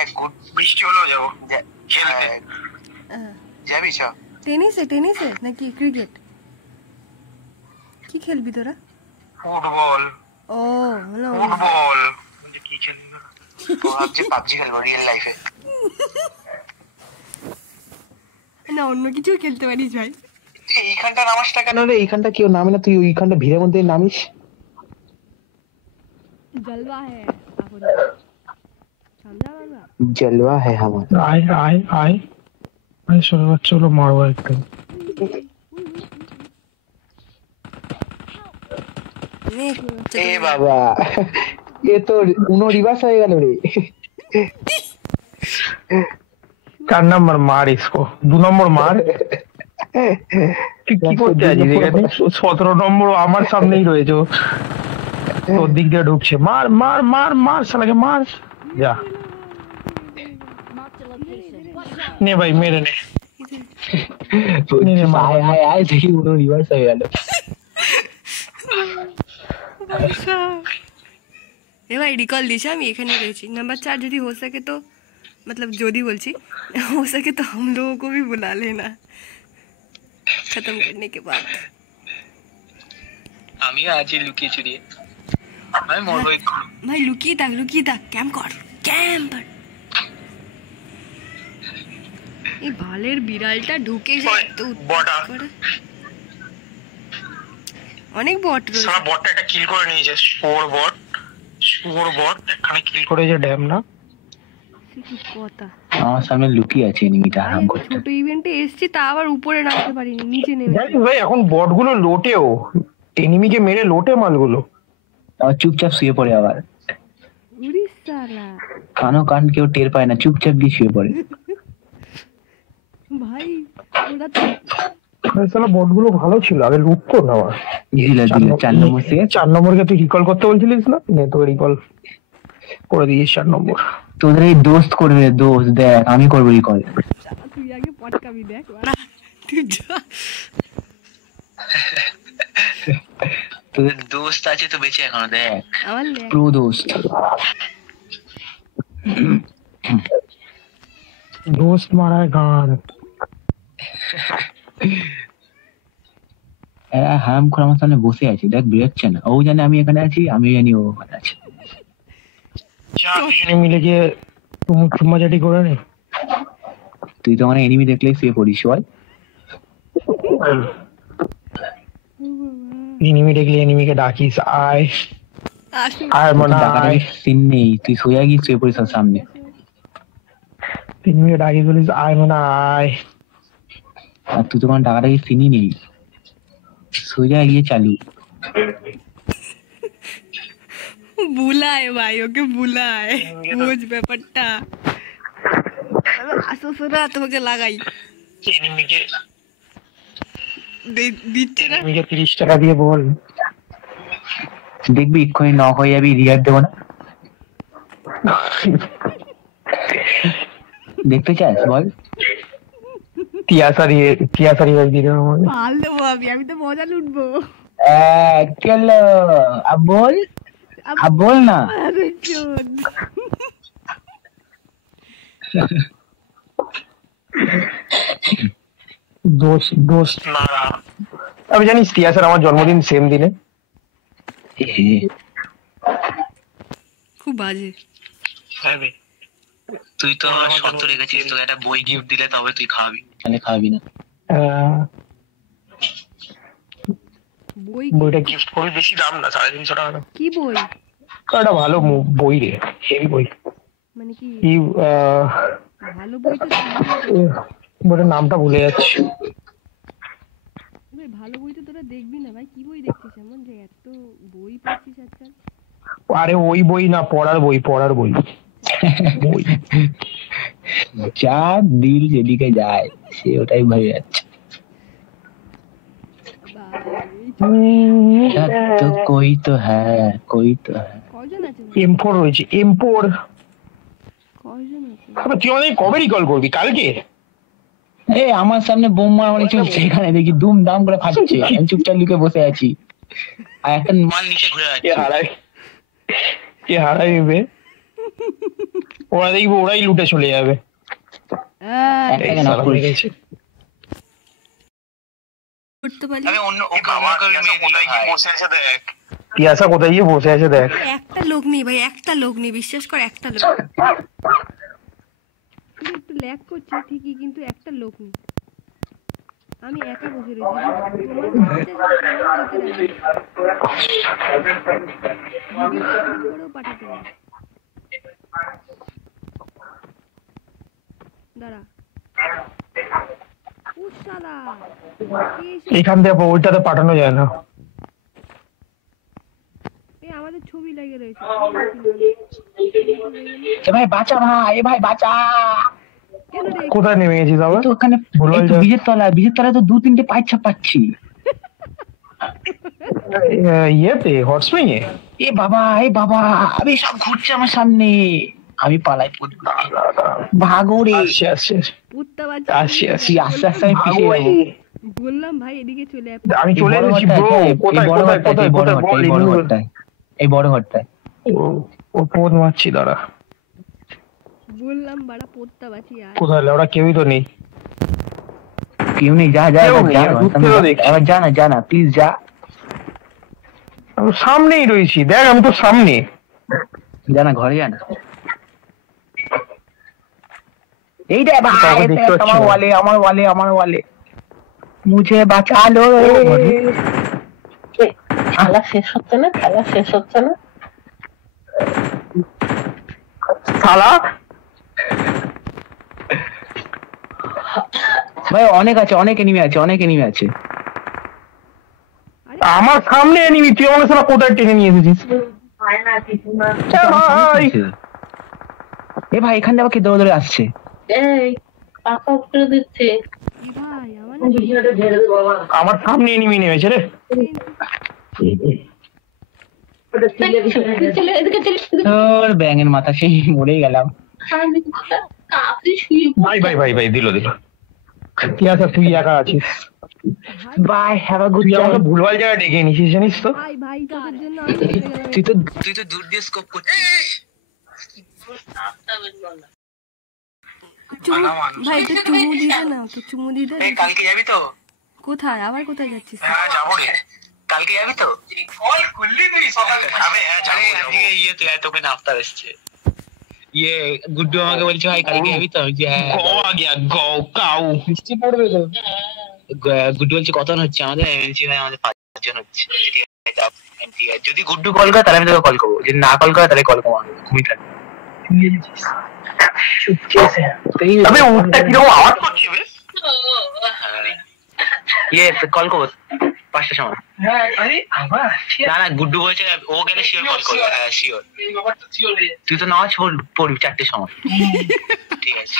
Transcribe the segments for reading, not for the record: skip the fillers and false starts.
দেখ গুড বৃষ্টি হলেও যাবো খেলতে। যাবি চ? টেনিসে নাকি ক্রিকেট? কি খেলবি তোরা? ফুটবল। ও হলো ফুটবল কি খেলবি? ভাবছি পাবজি খেলবো রিয়েল লাইফে। না অন্য কিছু খেলতে পারিস ভাই। এইখানটা নামাসটা কেন রে? এইখানটা কেউ নামে না, তুই ওইখানটা ভিড়ের মধ্যে নামিস। জলवा है समझा बाबा? जलवा है हमारा। आए आए आए আরে শোনো বাচ্চা গুলো মারবো একটু। এ বাবা এ তো উনো রিভার্স হয়ে গেল রে। 4 নম্বর মার ইসকো, 2 নম্বর মার। তুই কি করতে আছিস এখানে? 17 নম্বর আমার সামনেই রয়েছে, তোর দিক দিয়ে ঢুকছে। মার মার মার মার শালাকে মার। যা নে ভাই মেরে নে। আয় দেখি উনো রিভার্স হয়ে গেল। ए भाई रिकॉल दिशा हम एखाने रही नंबर 4 यदि हो सके तो मतलब जोदी बोलची हो सके तो हम लोगों को भी बुला लेना खत्म करने के बाद। আমি আজ লুকিয়ে চুরিয়ে আমি মরবই। ভাই লুকিয়ে থাক ক্যাম্প কর ক্যাম্প। এই ভালের বিড়ালটা ঢুকে যায় তো বটা অনেক বট রয়েছে। সারা বটটা একটা কিল করে নিয়েছে। শুয়োর বট এখানে কিল করে যে ড্যাম না কি কথা। আমার সামনে লুকিয়ে আছে এনিমিটা আরাম করতে। ছোট ইভেন্টে এসেছি তা আবার উপরে নামতে পারিনি, নিচে নেমে। ভাই এখন বট গুলো লোটেও, এনিমিকে মেরে লোটে মালগুলো। আর চুপচাপ শুয়ে পড়ে আবার। উড়ি শালা কান কেউ টের পায় না, চুপচাপ গিয়ে শুয়ে পড়ে। ভাই ওরা তো শালা বট গুলো ভালো ছিল আগে, লুট কর না। আমার দিল 4 নম্বর থেকে 4 নম্বরকে তুই রিকল করতে বলছিলিস না, নে তোকে রিকল করে দিয়েছিস 4 নম্বর। তোদের এই দোস্ত করবে, দোস্ত দেখ আমি করবো রিকল। তুই আগে পটকাবি দেখ বাড়া তুই যা। তোদের দোস্ত আছে তো বেঁচে এখনো, দেখ আমার প্রো দোস্ত। দোস্ত মারায় গান। হারাম করে আমার সামনে বসে আছে, দেখ বেরোচ্ছে না। ও জানে আমি এখানে আছি, আমি জানি ও ওখানে আছে। মিলে গিয়ে চুম্মাচাটি করে নে। তুই তো মানে এনিমি দেখলেই শুয়ে পড়িস বল। এনিমি দেখলে এনিমিকে ডাকিস, আয় আয় মনে আয়। সিন নেই, তুই সোজা গিয়ে শুয়ে পড়িস ওর সামনে। এনিমিকে ডাকি বলিস আয় মনে আয়। আর তুই তো কোনো টাকাটাকি সিনই নেই, সোজা গিয়ে চালু। বুলায় ভাই ওকে বুলায়, বুঝ ব্যাপারটা। আসো সোনা তোমাকে লাগাই। এনিমিকে দিচ্ছে না, এনিমিকে 30 টাকা দিয়ে বল। দেখবি এক্ষুনি নক হয়ে যাবি, রিয়ার দেবো না। দেখতে চাস বল? তিয়াসারি দিয়ে দেবো আমাকে। পাল দেবো আমি তো মজা লুটবো। চলো अब बोल না। দোস্ত না, আমি জানিস তিয়াসার আমার জন্মদিন সেম দিনে। খুব বাজে। তুই তো শর্ত রেখেছিস, তোকে একটা বই গিফট দিলে তবে তুই খাওয়াবি, তাহলে খাওয়াবি না। বইটা গিফট করবি, বেশি দাম না, 350 টাকা। কি বই? একটা ভালো বই রে, হেভি বই। মানে কি ভালো বই? তো বইটার নামটা ভুলে যাচ্ছি। ভালো বই তো তোরা দেখবি না ভাই, কি বই দেখছিস এমন যে এত বই পড়ছিস আজকাল? আরে ওই বই না, পড়ার বই। বই যা দিল যেদিকে যায় সে ওটাই ভেবে যাচ্ছে। তো कोई तो है। কয়জন আছে? M4 রয়েছে, M4। কয়জন আছে? তুই আমাদের কবে রিকল করবি? কালকে? আমার সামনে বোম মারামারি চলছে, এখানে দেখি দুম দাম করে ফাটছে, আমি চুপচাপ লুকে বসে আছি, আর একটা মাল নিচে ঘুরে যাচ্ছে। কে হারাই বে? ওরা দেখবো ওরাই লুটে চলে যাবে। একটা এই কেন শালা করেছে? মেরেছে। করতে পারি তিয়াসা কোথায় গিয়ে বসে আছে দেখ। একটা লোক নেই ভাই, একটা লোক নেই, বিশ্বাস কর একটা লোক। শুধু একটু ল্যাগ করছে ঠিকই, কিন্তু একটা লোক নেই। আমি একা বসে রয়েছি। তোমার করেও পাঠাতে পারি। দাঁড়া ও শালা, এখান থেকে ওইটাতে পাঠানো যায় না। আমাদের ছবি লেগে রয়েছে। এ ভাই বাঁচা ভাই, এ ভাই বাঁচা। কেন রে? কোথায় নেমে গেছিস আবার? তো ওখানে ভুলভাল একটু বীজের তলায় তো 2-3টে পাইছা পাচ্ছি। ইয়েতে হট স্প্রিং এ। এ বাবা আমি সব ঘুরছে আমার সামনে, আমি পালাই ভাগো রে। আসছে আসছে আসছে আসছে। আস্তে আস্তে আমি পিছিয়ে যাবো। বললাম ভাই এদিকে চলে আয়। আমি চলে এসেছি ব্রো। কোথায় কোথায় কোথায় কোথায় বল। এই বড় ঘরটায় ও পোদ মারছি দাঁড়া। বললাম বাড়া পড়তা বাঁচি আর কোথায় ওরা কেউই তো নেই। কেউ নেই, যা কেউ নেই, আমি দূর থেকেও দেখছি। এবার যা না প্লিজ যা। আমি সামনেই রয়েছি, দেখ আমি তো সামনে। জানা ঘরে জানা এই রে ভাই, কাউকে দেখতে পাচ্ছি না। আমার ওয়ালে মুঝে বাঁচা লো। খেলা শেষ হচ্ছে না শালা ভাই অনেক এনিমি আছে। আমার সামনে এনিমি, তুই আমাকে শালা কোথায় টেনে নিয়ে এসেছিস? ভাই এ ভাই এখান থেকে আবার কে দৌড়ে আসছে? এই পাকা করে দিচ্ছে ভাই আমার সামনে এনিমি নেমেছে রে। তোর ব্যাঙের মাথা, সেই মরেই গেলাম। ভাই দিল কি আছে, তুই একা আছিস। বাই হ্যাভ আ গুড তুই আমাকে টাইম। ভুলভাল জায়গায় ডেকে এনেছিস জানিস তো। ভাই তোদের জন্য আমি চলে গেলাম। তুই তো দূর দিয়ে স্কোপ করছিস। ভাই তো চুমু দিতে না, তো চুমু দিতে। কালকে যাবি তো? কোথায় আবার কোথায় যাচ্ছিস? হ্যাঁ যাবো রে, কালকে যাবি তো? বল খুললি তুই সকাল হ্যাঁ যাবো। ইয়ে তো তোকে নাফতার এসছে, ইয়ে গুড্ডু আমাকে বলছে ভাই কালকে যাবি তো? বৃষ্টি পড়বে তো। গুড্ডু বলছে কতজন হচ্ছে আমাদের? ভাই আমাদের 5 জন হচ্ছে। ঠিক আছে, যদি গুড্ডু কল করে তাহলে আমি তোকে কল করবো, যদি না কল করে তাহলে কল করবো। ঘুমিয়ে থাকবো। তবে উঠটা কিরকম আওয়াজ করছে বে? ইয়ে কল করবো 5টার সময়। না গুড্ডু বলছে ও গেলে শিওর কল করবো। হ্যাঁ শিওর। তুই তো নামাজ পড়বি 4টের সময়। ঠিক আছে।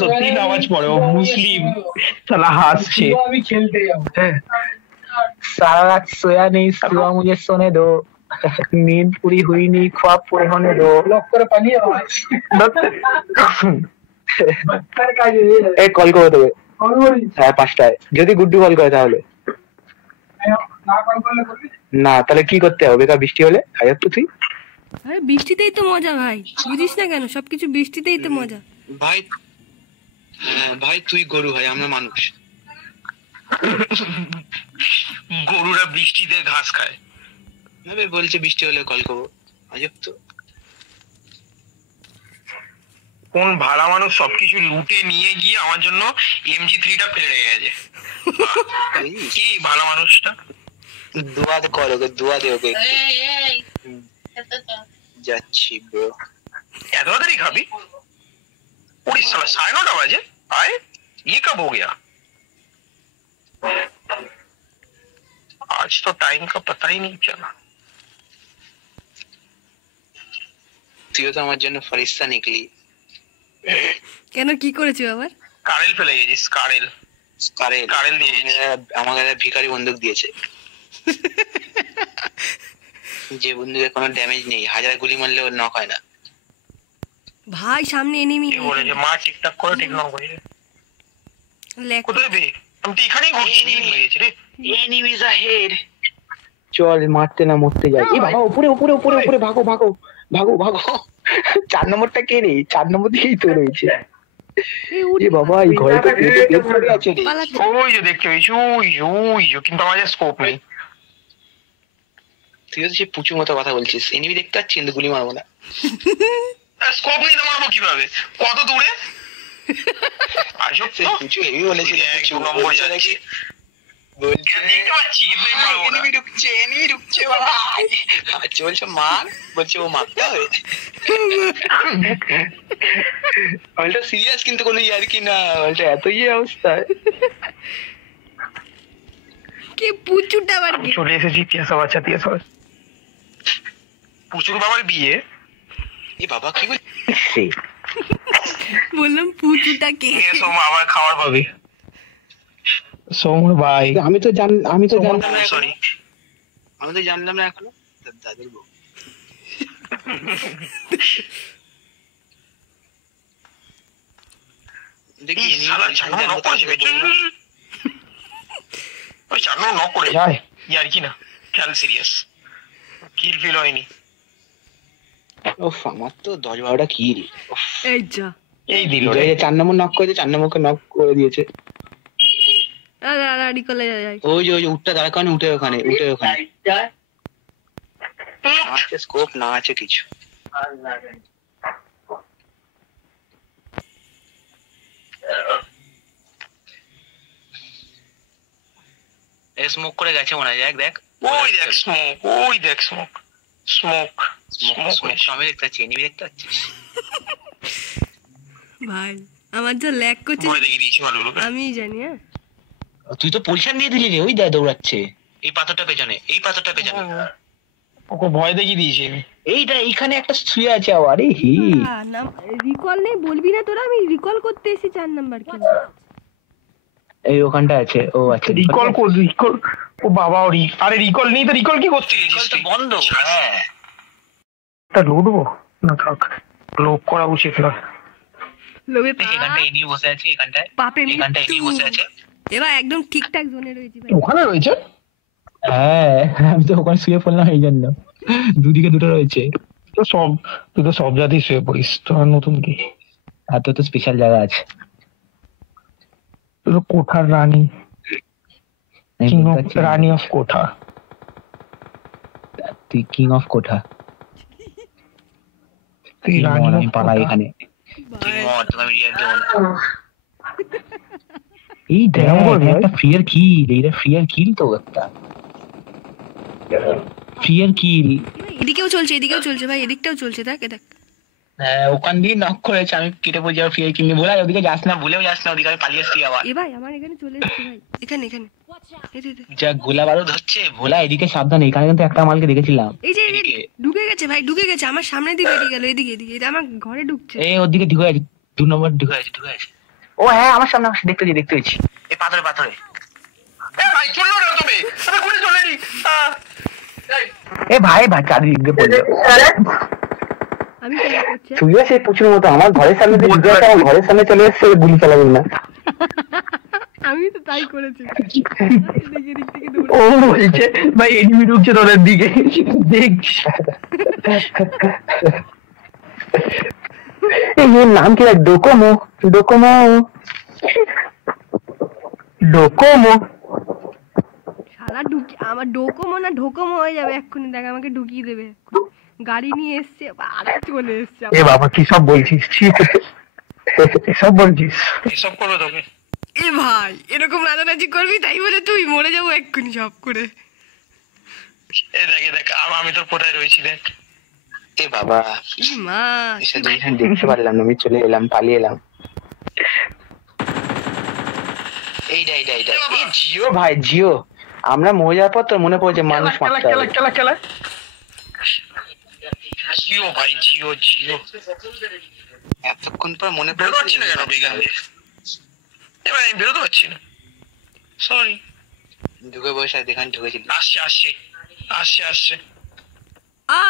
সত্যি নামাজ পড়ে, ও মুসলিম শালা হাসছে। আমি খেলতে যাবো। सारा रात सोया नहीं, सुबह मुझे सोने दो, नींद पूरी हुई नहीं, ख्वाब पूरे होने दो। লক করে পালিয়ে এই কল করে দেবে কল করি হ্যাঁ 5টায়, যদি গুড্ডু কল করে তাহলে। না কল করলে করবি না তাহলে কি করতে হবে? বেকার বৃষ্টি হলে আয়াত তো তুই। আরে বৃষ্টিতেই তো মজা ভাই, বুঝিস না কেন? সবকিছু বৃষ্টিতেই তো মজা ভাই। ভাই তুই গরু, ভাই আমরা মানুষ। গরুরা বৃষ্টিতে ঘাস খায়। ভাবে বলছে বৃষ্টি হলে কল করবো, আজব তো। কোন ভাড়া মানুষ সবকিছু লুটে নিয়ে গিয়ে আমার জন্য MG3টা ফেলে রেখে গেছে। কি ভালো মানুষটা। দুয়া দে কর ওকে, দুয়া দে ওকে। যাচ্ছি ব্রো। এত তাড়াতাড়ি খাবি? उड़ीस साला 9:30 बजे आए, ये कब हो गया? आज तो टाइम का पता ही नहीं चला। তুইও তো আমার জন্য ফরিস্তা নিকলি। কেন, কি করেছো আবার? কারেল ফেলে গেছিস, কারেল কারেল দিয়ে আমাকে একটা ভিখারি বন্দুক দিয়েছে, যে বন্দুকের কোনো ড্যামেজ নেই, 1000 গুলি মারলেও নক হয় না। ভাই সামনে এনিমি। কি বলেছে মা? ঠিকঠাক করে ঠিক নাও করে। লেখ কোথায় বে? আমি তো এখানেই ঘুরছি, নীল মেরেছে রে। Enemies ahead. চল মারতে না মরতে যাই। এই বাবা উপরে উপরে উপরে উপরে ভাগো ভাগো ভাগো ভাগো। 4 নম্বরটা কে রে? 4 নম্বর দিকেই তো রয়েছে। এ বাবা এই ঘরে তো পড়ে আছে রে। ওই যে দেখতে পেয়েছি, ওই কিন্তু আমাদের স্কোপ নেই। তুই তো সে পুচু মতো কথা বলছিস। এনিমি দেখতে পাচ্ছি কিন্তু গুলি মারবো না। স্কোপ নেই তো মারবো কিভাবে? কত দূরে? সে পুচু হেভি বলেছিল। পুচু নম্বর যাচ্ছে। চলছে মার, বলছে ও মারতে হবে। ওটা সিরিয়াস কিন্তু কোনো ইয়ার্কি না, ওটা এত অবস্থা। কে পুচুটা আবার চলে এসেছি তিয়াসা বাচ্চা তিয়াসা। পুচুর বাবার বিয়ে। এ বাবা কি বলছে? বললাম পুচুটা কে? সোমা আমার খাবার পাবে। সোমর ভাই আমি তো জানলাম না। সরি আমি তো জানলাম না এখনো। দাদুর বউ দেখি ইয়ার্কি না, খেয়াল সিরিয়াস। কিল ফিল হয়নি। আমার তো 10-12টা কিল। এই যা এই দিল 4 নম্বর নক করে 4 নম্বরকে নক করে দিয়েছে। রিকলে যাই। ওই যে উঠটা দাঁড়ানো, উঠে ওখানে আছে স্কোপ না আছে কিছু। স্মোক করে গেছে মনে হয়। দেখ ওই দেখ স্মোক, ওই দেখ স্মোক স্মোক স্মোক। আমি দেখতে পাচ্ছি, এনিমি দেখতে পাচ্ছিস? ভাই আমার যা ল্যাগ করছে দেখি দিয়েছি ভালোগুলো। আমি জানি। হ্যাঁ তুই তো পজিশন দিয়ে দিলি রে। ওই দৌড়াচ্ছে এই পাথরটা পেছনে, এই পাথরটা পেছনে। ওকে ভয় দেখিয়ে দিয়েছি। এইটা এইখানে একটা শুয়ে আছে আবার। না রিকল নেই বলবি না তোরা। আমি রিকল করতে এসেছি 4 নাম্বার কেন? এই ওখানটা আছে। ও আচ্ছা রিকল কর, রিকল। ও বাবা আরে রিকল নেই তো রিকল কি করতে গেছিস? বন্ধ। হ্যাঁ তা লুটবো না, থাক লোক করা উচিত না। লোভে এখানটা এনিমি বসে আছে, এখানটায় পাপে এখানটা এনিমি বসে আছে। এবার একদম ঠিকঠাক জোনে রয়েছে ভাই। ওখানে রয়েছে? হ্যাঁ আমি তো ওখানে শুয়ে পড়লাম এই জন্য। দুদিকে দুটো রয়েছে। তুই তো সব জাতি শুয়ে পড়িস, তোর নতুন কি? আর তো স্পেশাল জায়গা আছে। তুই তো কোঠার রানী, রানী অফ কোঠা। তুই কিং অফ কোঠা। তুই রানী আমি পালাই এখানে। এই দেখ একটা ফ্রিয়ার কিল। এইটা ফ্রিয়ার কিল তো একটা ফ্রিয়ার কিল। এদিকেও চলছে ভাই, এদিকটাও চলছে। দেখ দেখ। হ্যাঁ ওখান দিয়ে নক করেছে। আমি কেটে পড়ে যাবো ফ্রিয়ার কিল নিয়ে। বলা ওদিকে যাস না, ভুলেও যাস না ওদিকে। আমি পালিয়ে এসছি আবার। এ ভাই আমার এখানে চলে এসেছে ভাই। এখানে যা গোলা বারুদ হচ্ছে। ভোলা এদিকে সাবধান। এখানে কিন্তু একটা মালকে দেখেছিলাম। এই যে ঢুকে গেছে ভাই, ঢুকে গেছে আমার সামনে দিয়ে বেরিয়ে গেল। এদিকে এটা আমার ঘরে ঢুকছে। এই ওদিকে ঢুকে আছে। 2 নম্বর ঢুকে আছে। ও হ্যাঁ আমার সামনে দেখতে পেয়েছি। এই পাথরে ভাই চললো না তুমি, ঘুরে চলে নি। এ ভাই চারিদিক দিয়ে পড়লো। আমি কি করছি? তুই সেই পুচুর মতো আমার ঘরের সামনে দিয়ে ঢুকে আছে। আমার ঘরের সামনে চলে এসেছে। গুলি চালাবি না। আমি তো তাই করেছি। ও বলছে ভাই এনিমি ঢুকছে তোদের দিকে, দেখ। এর নাম কি? ডোকোমো। শালা আমার ডোকোমো না ঢোকোমো হয়ে যাবে এক্ষুনি। দেখ আমাকে ঢুকিয়ে দেবে। গাড়ি নিয়ে এসছে আর চলে এসছে। এ বাবা কি সব বলছিস? এসব বলছিস? এসব করবে তোকে? এ ভাই এরকম নাচানাচি করবি তাই বলে তুই মরে যাবো এক্ষুনি সব করে। এ দেখ আমি তোর কোথায় রয়েছি দেখ। এ বাবা মা দেখতে পারলাম না। আমি চলে এলাম, পালিয়ে এলাম। এইটা জিও ভাই, জিও। আমরা মরে যাওয়ার পর তো মনে পড়েছে মানুষ মারতে হবে। খেলা জিও ভাই, জিও। এতক্ষণ পর মনে পড়েছে না কেন বিজ্ঞান দিয়ে? এবার আমি বেরোতে পারছি না, সরি। ঢুকে বসে দেখান ঢুকেছিল। আসছে। আ